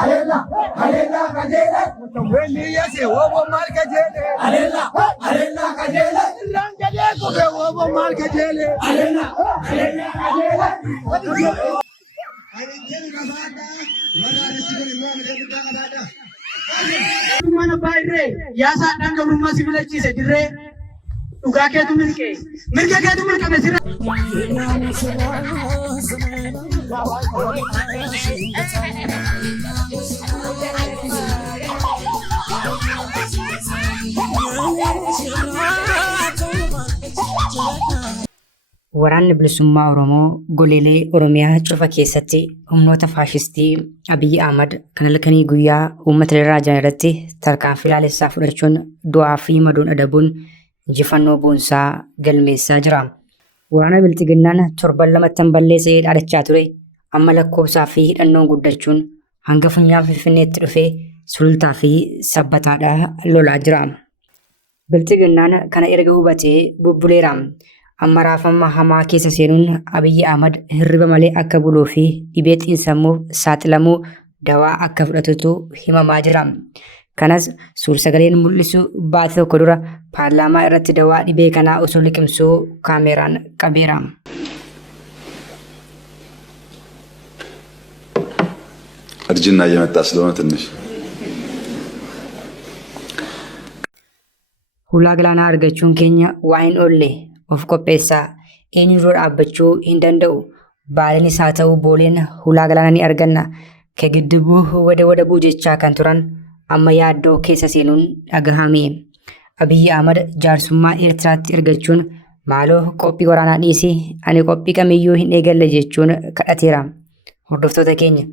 Alella, alella kajele. Mutaweli yase wobo mal kajele. Alella, alella kajele. Langale kobe wobo mal kajele. Alella, alella kajele. Arinjel kabada, wala rasul imam debuta kabada. Mana bayre, yasa danga rumah sibila chise dire. Uga ke tu milke ke tu milke mesira. Waraanni bilisummaa Oromoo goleelee Oromiyaa cufa keessatti humnoota faashistii Abiyyi Ahmad kan halkanii guyyaa uummata irraa irratti tarkaanfii ilaalessaa fudhachuun du'aa fi madoon adabuun injifannoo boonsaa galmeessaa jira. Waraana Bilxiginnaan torban lamattan balleessee dhaadachaa ture amma lakkoofsaa fi hidhannoon guddachuun hanga funyaan Finfinneetti dhufee sulultaa fi sabbataadhaa lolaa jira. Bilxiginnaan kana erga hubatee bubbuleera. Amma raafama hamaa keessa seenuun Abiyyi Ahmad hirriba malee akka buluu fi dhibee xiinsammuu saaxilamuu dawaa akka fudhatutu himamaa jira. Kanas suur-sagaleen mul'isu baatii tokko dura paarlaamaa irratti dawaa dhibee kanaa osoo liqimsuu kaameraan qabeera. እርጅና እየመጣ ስለሆነ ትንሽ Hulaa galaanaa argachuun keenya waa hin oolle of qopheessaa. Eenyu dura dhaabbachuu hin danda'u. Baalinis haa ta'u booleen hulaa galaanaa ni arganna. Kegiddibuu wada buu jechaa kan turan amma yaaddoo keessa seenuun dhagahame. Abiyyi Ahmad jaarsummaa Eertiraatti ergachuun maaloo qophii waraanaa dhiisii ani qophii kamiyyuu hin eegalle jechuun kadhateera. Hordoftoota keenya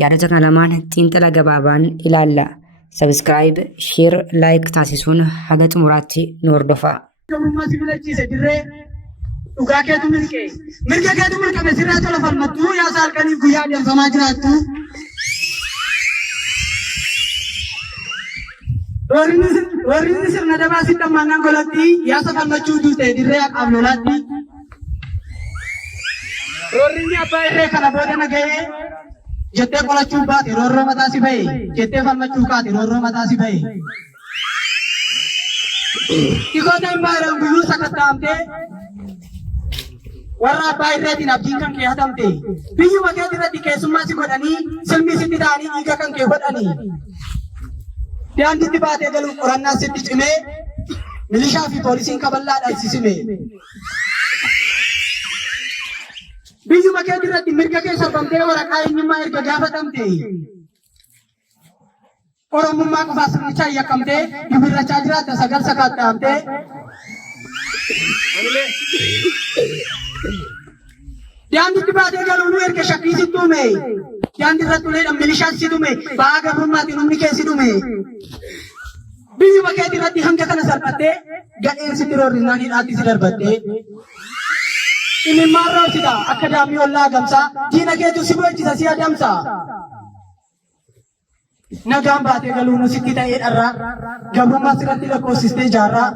yaadota kana lamaan xiinxala gabaabaan ilaalla. Subscribe, share, like taasisuun haga xumuraatti nu hordofaa. Rumah sibila chise dire. Uga ke tu milke mesira tola falmatu ya salkani guya dia sama jiratu. Warini sirna daba sitam mangan golati ya safal machu dute dire ak ablolati. Warini apa ire kana boda na gaye. Jette kola chuba ti rorro mata si bhai. Jette fal machu ka ti rorro mata si bhai. Iko dai barang bilu sakatamte. Warra bayreetiin abdiin kan kee hatamte biyyuma keetii irratti keessummaa si godhanii silmii sitti ta'anii dhiiga kan kee godhanii daandiitti baatee galuun qorannaa sitti cimee milishaa fi poolisiin kaballaadhaan sisime. Biyyuma keetii irratti mirga kee sarbamtee waraqaa eenyummaa erga gaafatamte Oromummaa qofaa sirnichaa yakkamtee gibirrachaa jiraatta sagal sakaattaamtee Jangan dibaca kalau lu erga syakri situ me, jangan diratulah dalam milisya situ me, bahagia rumah di numri ke situ me. Biyu pakai tirat di hangga kana sarpate, gak yang situ rorinani hati sidar bate. Ini marah sida, akademi Allah gamsa, jina ke tu sibu cisa sia damsa. Nagam bate kalau nu situ kita era, gamu masih tidak konsisten jara,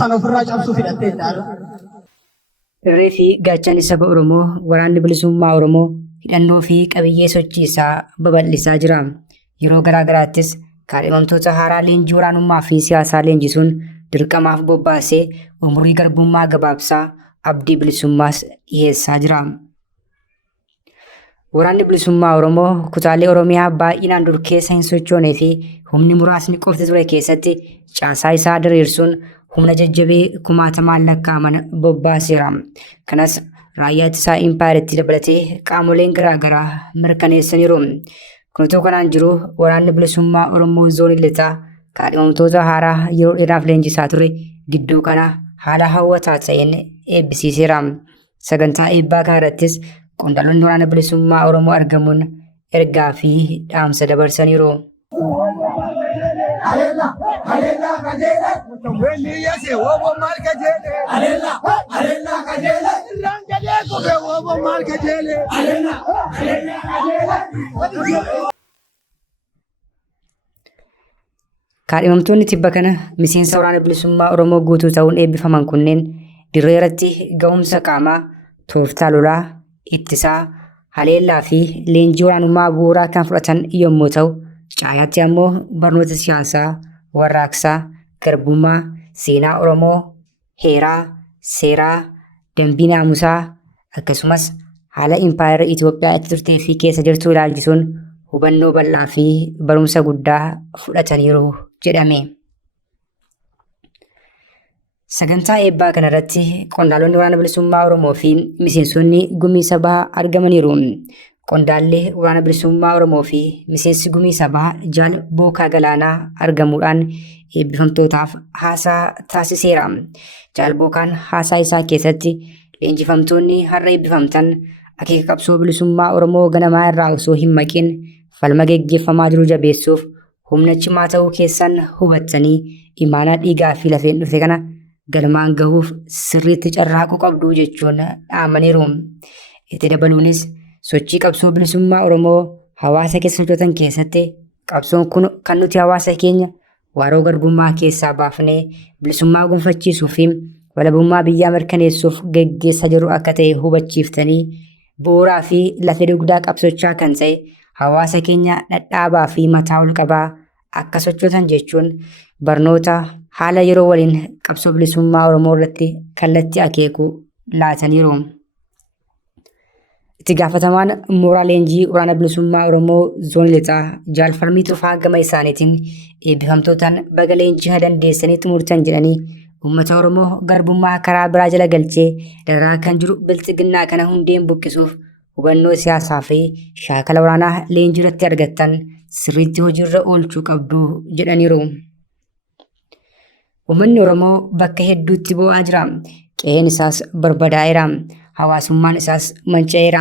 sanofraj absu fidatte dar. Irree fi gaachanni saba Oromoo waraanni bilisummaa Oromoo hidhannoo fi qabiyyee sochiisaa babal'isaa jira. Yeroo garaa garaattis kaadhimamtoota haaraa leenjii waraanummaa fi siyaasaa leenjisuun dirqamaaf bobbaasee umurii garbummaa gabaabsaa abdii bilisummaas dhiyeessaa jira. Waraanni bilisummaa Oromoo kutaalee Oromiyaa baay'inaan dur keessa hin sochoonee fi humni muraasni qofti ture keessatti caasaa isaa diriirsuun humna jajjabee kumaatamaan lakkaa'aman bobbaaseera. Kanas raayyaa ittisaa impaayiriitti dabalatee qaamoleen garaagaraa mirkaneessaniiru. Kunis kanaan jiru waraanni bilisummaa Oromoo zoonii lixaa kaadhimamtoota haaraa yeroo dheeraaf leenjisaa ture gidduu kana haala hawwataa ta'een eebbisiiseera. Sagantaa eebbaa kanarrattis qondaaltonni waraana bilisummaa Oromoo argamuun ergaa fi dhaamsa dabarsaniiru. Alella kajele. Mutaweli yase wobo mal kajele. Alella kajele. Langale kobe wobo mal kajele. Alella kajele. Kaadhimamtoonni tibba kana miseensa waraana bilisummaa Oromoo guutuu ta'uun eebbifaman kunneen dirree irratti ga'umsa qaamaa, tooftaa lolaa, ittisaa, haleellaa fi leenjii waraanummaa bu'uuraa kan fudhatan yommuu ta'u, caayaatti ammoo barnoota siyaasaa, warraaqsaa, garbummaa, seenaa Oromoo, heeraa, seeraa, dambii naamusaa akkasumas haala impaayera Itoophiyaa itti turtee fi keessa jirtu ilaalchisuun hubannoo bal'aa fi barumsa guddaa fudhataniiru jedhame. Sagantaa eebbaa kanarratti qondaalonni waraana bilisummaa Oromoo fi miseensonni gumii sabaa argamaniiru. Qondaalli waraana bilisummaa Oromoo fi miseensi gumii sabaa Jaal Bookaa Galaanaa argamuudhaan eebbifamtootaaf haasaa taasiseera. Jaal Bookaan haasaa isaa keessatti leenjifamtoonni har'a eebbifamtan akeeka qabsoo bilisummaa Oromoo ganamaa irraa osoo hin maqin falma geggeeffamaa jiru jabeessuuf humna cimaa ta'uu keessan hubattanii imaanaa dhiigaa fi lafeen dhufe kana galmaan gahuuf sirriitti carraaquu qabdu jechuun dhaamaniiru. Itti dabaluunis sochii qabsoo bilisummaa Oromoo hawaasa keessa socho'an keessatti qabsoon kun kan nuti hawaasa keenya waaroo garbummaa keessaa baafnee bilisummaa gonfachiisuu fi walabummaa biyyaa mirkaneessuuf geggeessaa jiru akka ta'e hubachiiftanii bu'uuraa fi lafee dugdaa qabsochaa kan ta'e hawaasa keenya dhadhaabaa fi mataa ol qabaa akka socho'an jechuun barnoota haala yeroo waliin qabsoo bilisummaa Oromoo irratti kallattii akeeku laataniiru. Itti gaafatamaan mooraa leenjii waraana bilisummaa Oromoo zoonii lixaa Jaal Falmii Tufaa gama isaaniitiin eebbifamtootaan baga leenjii dandeessanii xumurtan jedhanii uummata Oromoo garbummaa karaa biraa jala galchee dararaa kan jiru bilxiginnaa kana hundeen buqqisuuf hubannoo siyaasaa fi shaakala waraanaa leenjii irratti argattan sirriitti hojiirra oolchuu qabdu jedhaniiru. Uummanni Oromoo bakka hedduutti bo'aa jira. Qe'een isaas barbadaa'eera. Hawaasummaan isaas manca'eera.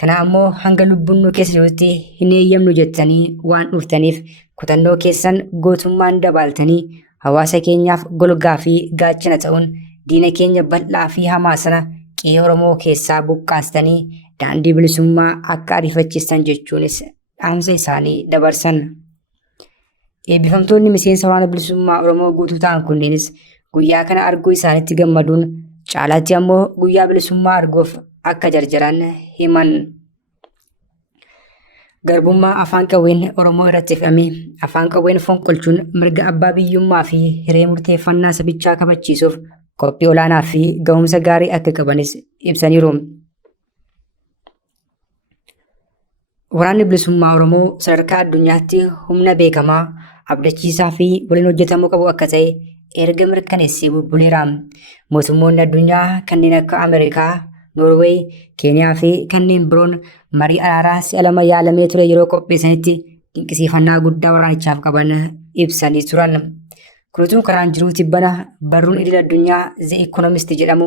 Kana ammoo hanga lubbuun nu keessa jirutti hin eeyyamnu jettanii waan dhuftaniif kutannoo keessan gootummaan dabaltanii hawaasa keenyaaf golgaa fi gaachana ta'uun diina keenya bal'aa fi hamaa sana qe'ee Oromoo keessaa buqqaastanii daandii bilisummaa akka ariifachiistan jechuunis dhaamsa isaanii dabarsan. Eebbifamtoonni miseensa waraana bilisummaa Oromoo guutuu ta'an kunneenis guyyaa kana arguu isaanitti gammaduun caalaatti ammoo guyyaa bilisummaa arguuf akka jarjaran himan. Garbummaa afaan qawween Oromoo irratti fe'ame afaan qawween fonqolchuun mirga abbaa biyyummaa fi hiree murteeffannaa sabichaa kabachiisuuf qophii olaanaa fi gahumsa gaarii akka qabanis ibsaniiru. Waraanni bilisummaa Oromoo sadarkaa addunyaatti humna beekamaa, abdachiisaa fi waliin hojjetamuu qabu akka ta'e erga mirkaneessee bubbuleera. Mootummoonni addunyaa kanneen akka Ameerikaa, Noorweey, Keeniyaa fi kanneen biroon marii araaraa si'a lama yaalamee ture yeroo qopheessanitti dinqisiifannaa guddaa waraanichaaf qaban ibsanii turan. Kunuutuun karaan jiruu tibbana barruun idil addunyaa The Economist jedhamu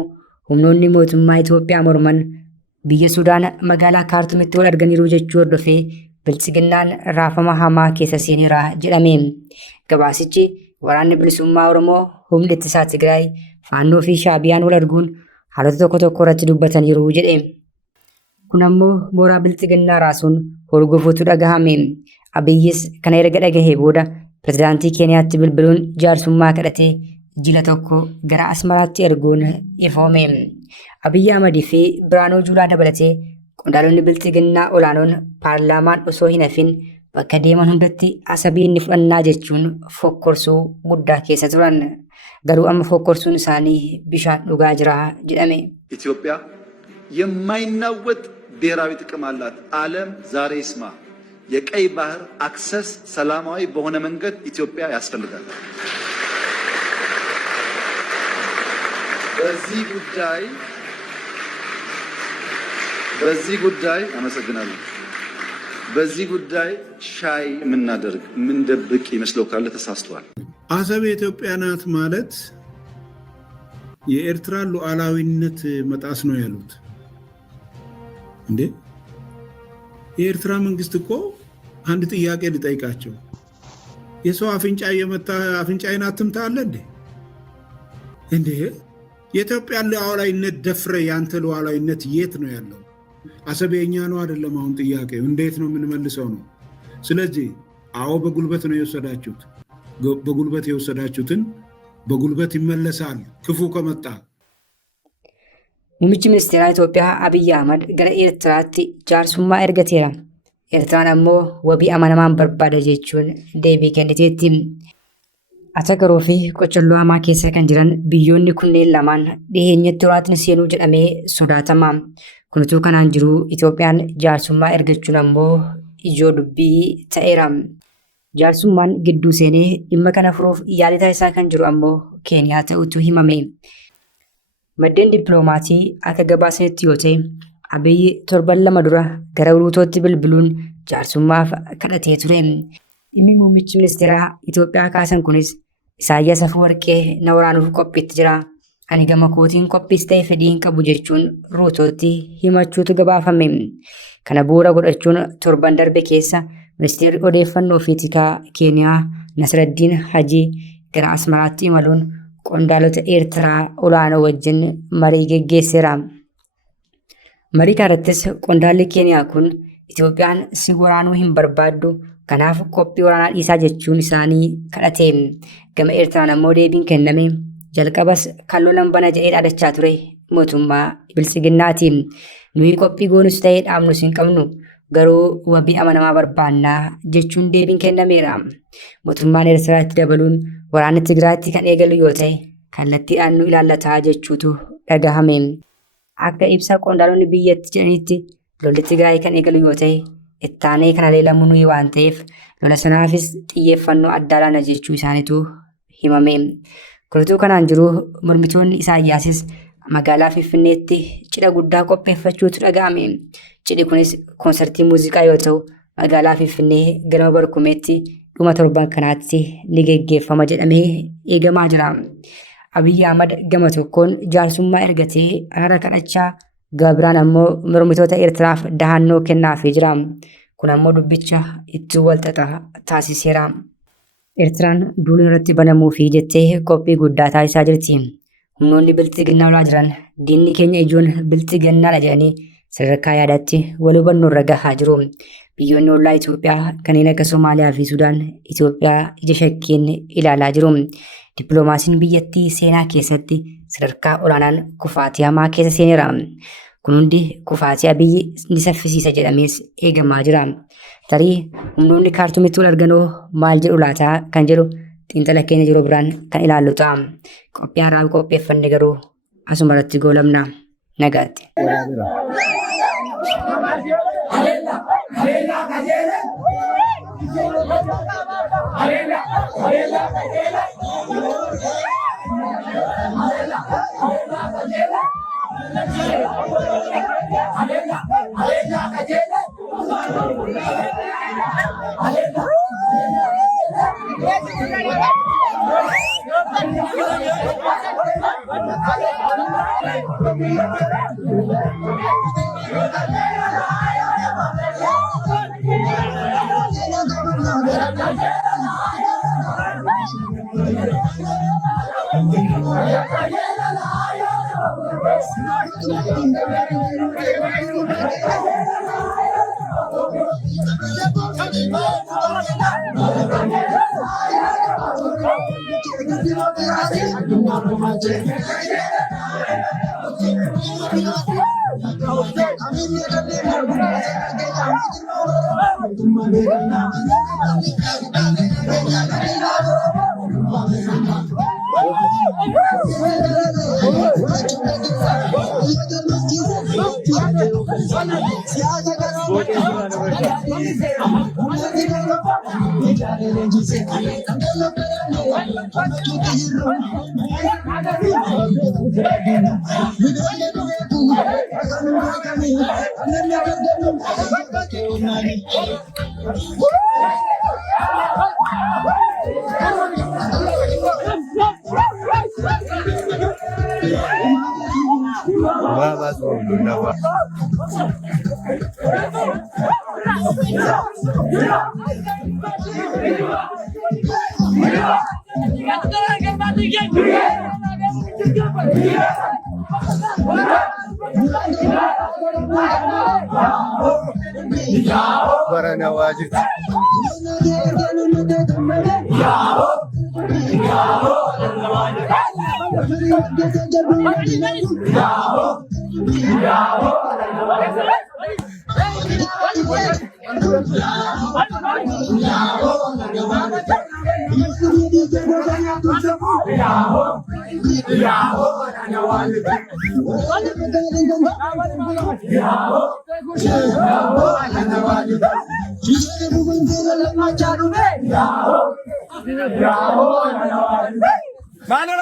humnoonni mootummaa Itoophiyaa morman biyya Sudaan magaalaa Kaartumitti wal arganiiru jechuu hordofee bilchiginnaan raafama hamaa keessa seeneera jedhame. Gabaasichi waraanni bilisummaa Oromoo humni ittisaa Tigraay faannoo fi shaabiyaan wal arguun haalota tokko tokko irratti dubbataniiru jedhe. Kun ammoo mooraa bilchiginnaa raasuun horgufuutu dhagahame. Abiyyis kana erga dhagahee booda pirezidaantii Keeniyaatti bilbiluun jaarsummaa kadhatee jila tokko gara Asmaraatti erguun ifoome. Abiyyi Ahmadii fi Biraanuu Juulaa dabalatee qondaalonni bilchiginnaa olaanoon paarlaamaan osoo hin hafin bakka deeman hundatti asabii inni fudhannaa jechuun fokkorsuu guddaa keessa turan. Garuu amma fokkorsuun isaanii bishaan dhugaa jira jedhame. ኢትዮጵያ የማይናወጥ ብሔራዊ ጥቅም አላት። ዓለም ዛሬ ይስማ። የቀይ ባህር አክሰስ ሰላማዊ በሆነ መንገድ ኢትዮጵያ ያስፈልጋል። በዚህ ጉዳይ አመሰግናለሁ። በዚህ ጉዳይ ሻይ የምናደርግ የምንደብቅ ይመስለው ካለ ተሳስተዋል። አሰብ የኢትዮጵያ ናት ማለት የኤርትራ ሉዓላዊነት መጣስ ነው ያሉት እንዴ? የኤርትራ መንግስት እኮ አንድ ጥያቄ ልጠይቃቸው። የሰው አፍንጫ የመታ አፍንጫዬን አትምታ አለ እንዴ? እንዴ የኢትዮጵያ ሉዓላዊነት ደፍረ ያንተ ሉዓላዊነት የት ነው ያለው? አሰብ የኛ ነው አይደለም? አሁን ጥያቄው እንዴት ነው የምንመልሰው ነው። ስለዚህ አዎ በጉልበት ነው የወሰዳችሁት። በጉልበት የወሰዳችሁትን በጉልበት ይመለሳል ክፉ ከመጣ። Muummichi ministeeraa Itoophiyaa Abiyyi Ahmad gara Eertiraatti jaarsummaa ergateera. Eertiraan ammoo wabii amanamaan barbaada jechuun deebii kenniteetti. Atagaroo fi Qocolloo hamaa keessa kan jiran biyyoonni kunneen lamaan dhiheenyatti waraanni seenuu jedhamee sodaatama. Kunutuu kanaan jiru Itoophiyaan jaarsummaa ergachuun ammoo ijoo dubbii ta'eera. Jaarsummaan gidduu seenee dhimma kana furuuf yaalii taasisaa kan jiru ammoo Keeniyaa ta'utu himame. Maddeen dippiloomaasii akka gabaasanitti yoo ta'e Abiyyi torban 2 dura gara Ruutootti bilbiluun jaarsummaaf kadhatee ture. Dhimmi muummichi ministeeraa Itoophiyaa kaasan kunis Isaayyaas Afwerqee na waraanuuf qophiitti jira. Ani gama kootiin qophiis ta'e fedhii hin qabu jechuun Ruutootti himachuutu gabaafame. Kana bu'uura godhachuun torban darbe keessa ministeerri odeeffannoo fi tikaa Keeniyaa Nasraddiin Hajii gara Asmaraatti imaluun qondaalota Eertiraa olaanoo wajjin marii geggeesseera. Marii kanarrattis qondaalli Keeniyaa kun Itoophiyaan si waraanuu hin barbaaddu kanaaf qophii waraanaa dhiisaa jechuun isaanii kadhate. Gama Eertiraan ammoo deebiin kenname. Jalqabas kan lolan bana jedhee dhaadachaa ture mootummaa Biltsiginnaati. Nuyi qophii goonus ta'ee dhaabnus hin qabnu garuu wabii amanamaa barbaannaa jechuun deebiin kennameera. Mootummaan Eertiraatti dabaluun waraanni Tigraayitti kan eegalu yoo ta'e kallattiidhaan nu ilaallataa jechuutu dhagahame. Akka ibsa qondaalonni biyyatti jedhanitti lolli Tigraay kan eegalu yoo ta'e ittaanee kana leelamu nuyi waan ta'eef lola sanaafis xiyyeeffannoo addaa laanna jechuu isaaniitu himame. Kunutuu kanaan jiru mormitoonni Isaayyaasis magaalaa Finfinneetti cidha guddaa qopheeffachuutu dhaga'ame. Cidhi kunis koonsartii muuziqaa yoo ta'u magaalaa Finfinnee galma Barkumeetti dhuma torban kanaatti ni geggeeffama jedhamee eegamaa jira. Abiyyi Ahmad gama tokkoon jaarsummaa ergatee araara kadhachaa Gabiraan ammoo mormitoota Eertiraaf dahannoo kennaafii jira. Kun ammoo dubbicha itti walxaxaa taasiseera. Eertiraan duula irratti banamuu fi jettee qophii guddaa taasisaa jirti. Humnoonni Biltsiginnaa olaa jiran diinni keenya ijoon Biltsiginnaadha jedhanii sadarkaa yaadaatti wal hubannoo irra gahaa jiru. Biyyoonni ollaa Itoophiyaa kanneen akka Somaaliyaa fi Sudaan Itoophiyaa ija shakkiin ilaalaa jiru. Dippiloomaasiin biyyattii seenaa keessatti sadarkaa olaanaan kufaatii hamaa keessa seeneera. Kun hundi kufaatii Abiyyi ni saffisiisa jedhamees eegamaa jira. Tarii humnoonni kaartuumitti wal arganoo maal jedhu laataa kan jedhu xiinxala keenya yeroo biraan kan ilaallu ta'a. Qophii har'aa qopheeffanne garuu asuma irratti goolabna. Nagaatti. Barana wajib. Mana